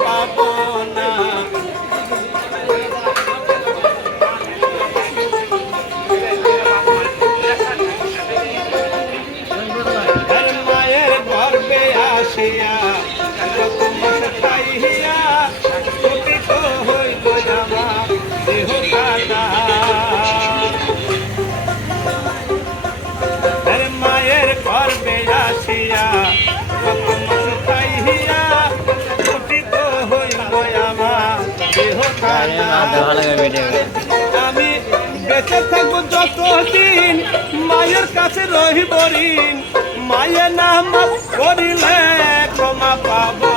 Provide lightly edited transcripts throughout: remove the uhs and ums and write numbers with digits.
পাবো না। মায়ের গর্বে আসিয়া কত মাস পাইয়া গঠিত হইল আমার দেহ খানা। মায়ের গর্বে আসিয়া কত মাস পাইয়া গঠিত হইল আমার দেহ খানা। আমি বেঁচে থাকবো যতদিন মায়ের কাছে রহিব ঋণ, মায়ের নাম করিলে ক্ষমা পাবো,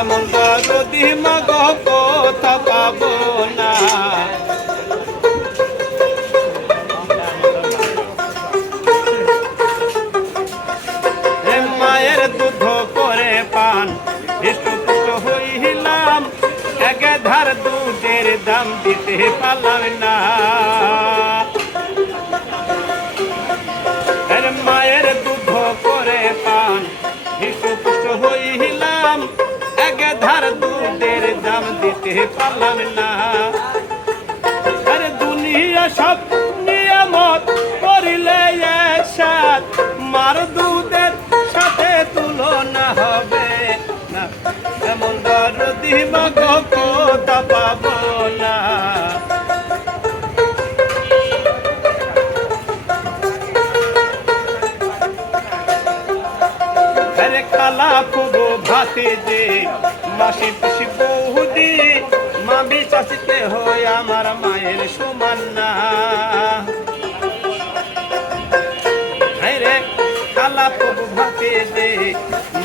এমন যদি মাগ কথা পাবো না। মায়ের দুধ করে পান হৃষ্টপুষ্ট হইলাম, একে ধার দুধের দাম দিতে পারলাম না। মায়ের দুধ করে পান হৃষ্টপুষ্ট হইলাম, একে ধার দুধের দাম দিতে পারলাম না। আরে দুনিয়া সব নিয়ামত করিলে একসাথ, মার দুধের সাথে তুলনা হবে না, এমন দরদি মাগ কথা পাবো না। আরে খালা খুবো ভাতে যে মাসি পিসি বৌদি, মামি চাচিতে হয় আমার মায়ের সমান না। রে খালা খুবো ভাতে যে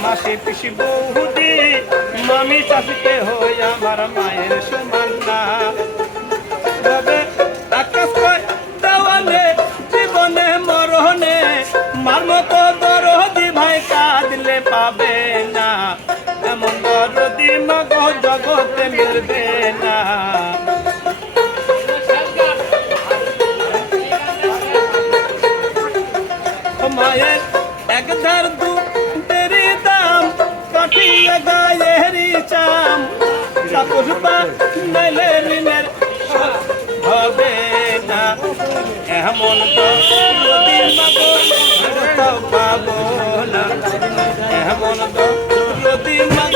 মাসি পিসি বৌদি, মামি চাচিতে হয় আমার মায়ের সমান না। তবে আকাশ দেওয়ালে জীবনে মরণে মার মতো দরদি ভাই কাঁদলে পাবে না, এমন দরদি মাগ জগতে মিলবে না। মায়ের এক ধার দুধের দাম কাটিয়ে গায়েরি চাম, তাপস বা নাইলে ঋণের হবে না, এমন যদি মাগ পাবো না, এমন যদি মাগ